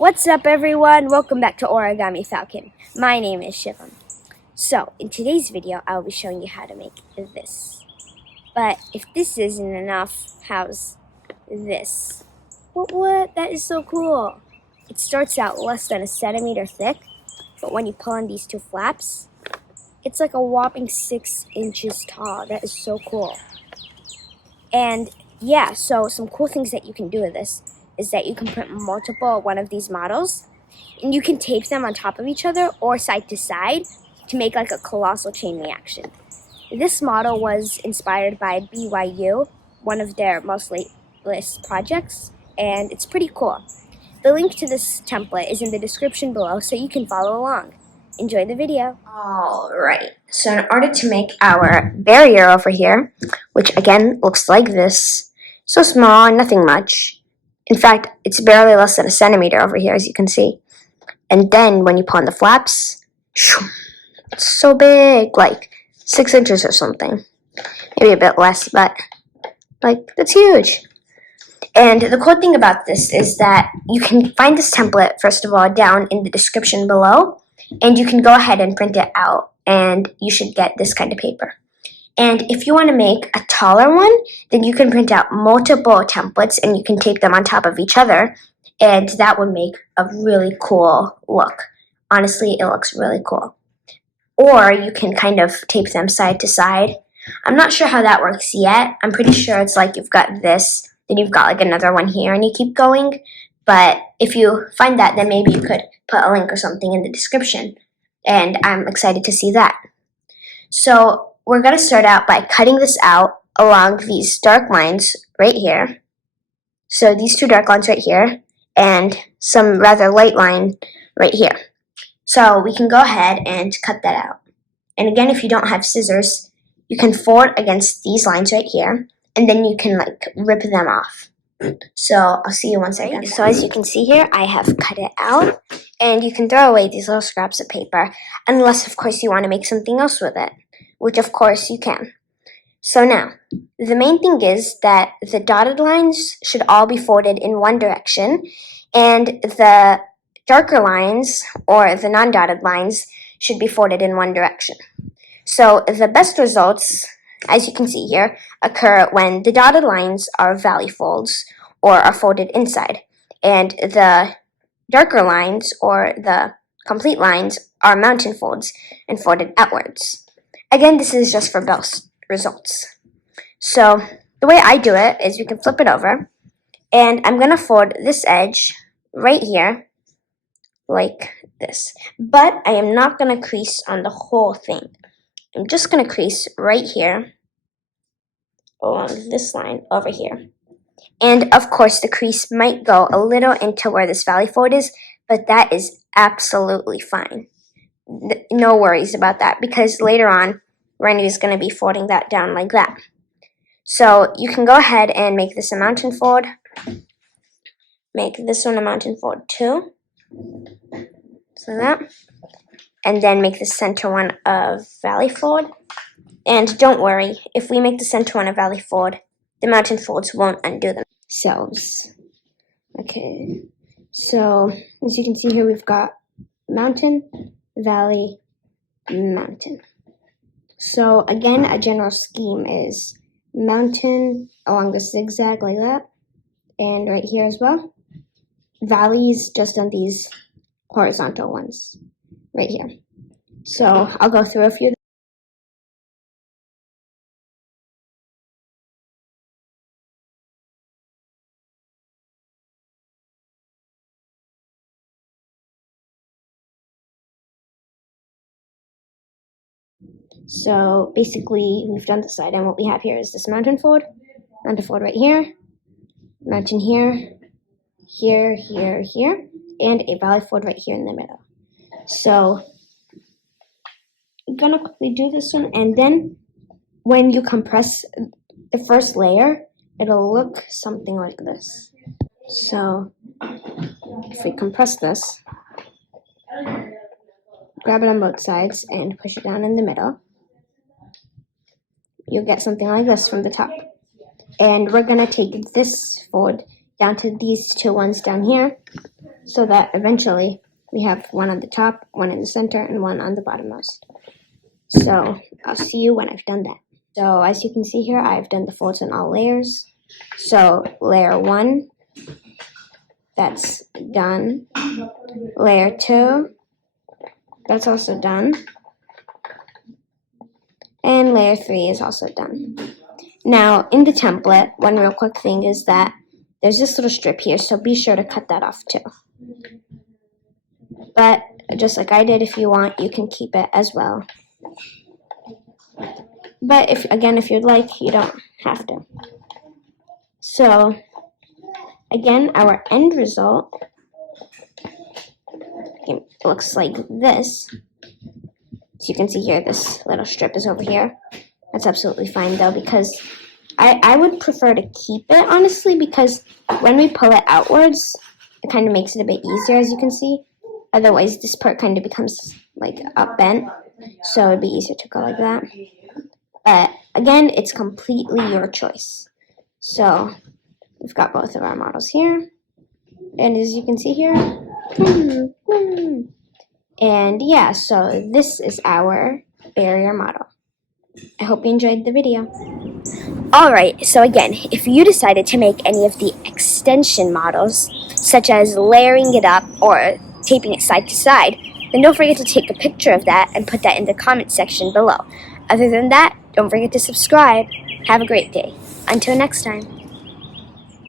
What's up, everyone? Welcome back to Origami Falcon. My name is Shivam. So, in today's video, I'll be showing you how to make this. But if this isn't enough, how's this? What? That is so cool. It starts out less than a centimeter thick, but when you pull on these two flaps, it's like a whopping 6 inches tall. That is so cool. And yeah, so some cool things that you can do with this is that you can print multiple one of these models, and you can tape them on top of each other or side to side to make like a colossal chain reaction. This model was inspired by BYU, one of their most latest projects, and it's pretty cool. The link to this template is in the description below so you can follow along. Enjoy the video. Alright, so in order to make our barrier over here, which again looks like this, so small, nothing much. In fact, it's barely less than a centimeter over here, as you can see. And then when you pull on the flaps, it's so big, like 6 inches or something. Maybe a bit less, but like, that's huge. And the cool thing about this is that you can find this template, first of all, down in the description below, and you can go ahead and print it out, and you should get this kind of paper. And if you want to make a taller one, then you can print out multiple templates and you can tape them on top of each other, and that would make a really cool look. Honestly, it looks really cool. Or you can kind of tape them side to side. I'm not sure how that works yet. I'm pretty sure it's like you've got this, then you've got like another one here, and you keep going. But if you find that, then maybe you could put a link or something in the description. And I'm excited to see that. So we're going to start out by cutting this out along these dark lines right here. So these two dark lines right here, and some rather light line right here. So we can go ahead and cut that out. And again, if you don't have scissors, you can fold against these lines right here, and then you can like rip them off. So I'll see you once I'm done. So as you can see here, I have cut it out, and you can throw away these little scraps of paper, unless of course you want to make something else with it, which of course you can. So now, the main thing is that the dotted lines should all be folded in one direction, and the darker lines, or the non-dotted lines, should be folded in one direction. So the best results, as you can see here, occur when the dotted lines are valley folds, or are folded inside, and the darker lines, or the complete lines, are mountain folds and folded outwards. Again, this is just for best results. So the way I do it is you can flip it over, and I'm going to fold this edge right here like this. But I am not going to crease on the whole thing. I'm just going to crease right here along this line over here. And of course, the crease might go a little into where this valley fold is, but that is absolutely fine. No worries about that, because later on, Randy is going to be folding that down like that. So you can go ahead and make this a mountain fold. Make this one a mountain fold too. So that. And then make the center one a valley fold. And don't worry, if we make the center one a valley fold, the mountain folds won't undo themselves. Okay, so as you can see here, we've got mountain, valley, mountain. So again, a general scheme is mountain along the zigzag like that, and right here as well. Valleys just on these horizontal ones right here. So I'll go through a few. So basically, we've done the side, and what we have here is this mountain fold right here, mountain here, here, here, here, and a valley fold right here in the middle. So I'm gonna quickly do this one, and then when you compress the first layer, it'll look something like this. So if we compress this, grab it on both sides and push it down in the middle, you'll get something like this from the top. And we're going to take this fold down to these two ones down here. so that eventually we have one on the top, one in the center, and one on the bottommost. So I'll see you when I've done that. So as you can see here, I've done the folds on all layers. So layer 1, that's done. Layer 2, that's also done. And layer 3 is also done. Now, in the template, one real quick thing is that there's this little strip here, so be sure to cut that off too. But just like I did, if you want, you can keep it as well. But if you'd like, you don't have to. So, again, our end result looks like this. So you can see here, this little strip is over here. That's absolutely fine though, because I would prefer to keep it, honestly, because when we pull it outwards, it kind of makes it a bit easier, as you can see. Otherwise, this part kind of becomes like up bent, so it'd be easier to go like that. But again, it's completely your choice. So we've got both of our models here, and as you can see here, and yeah, so this is our barrier model. I hope you enjoyed the video. Alright, so again, if you decided to make any of the extension models, such as layering it up or taping it side to side, then don't forget to take a picture of that and put that in the comment section below. Other than that, don't forget to subscribe. Have a great day. Until next time.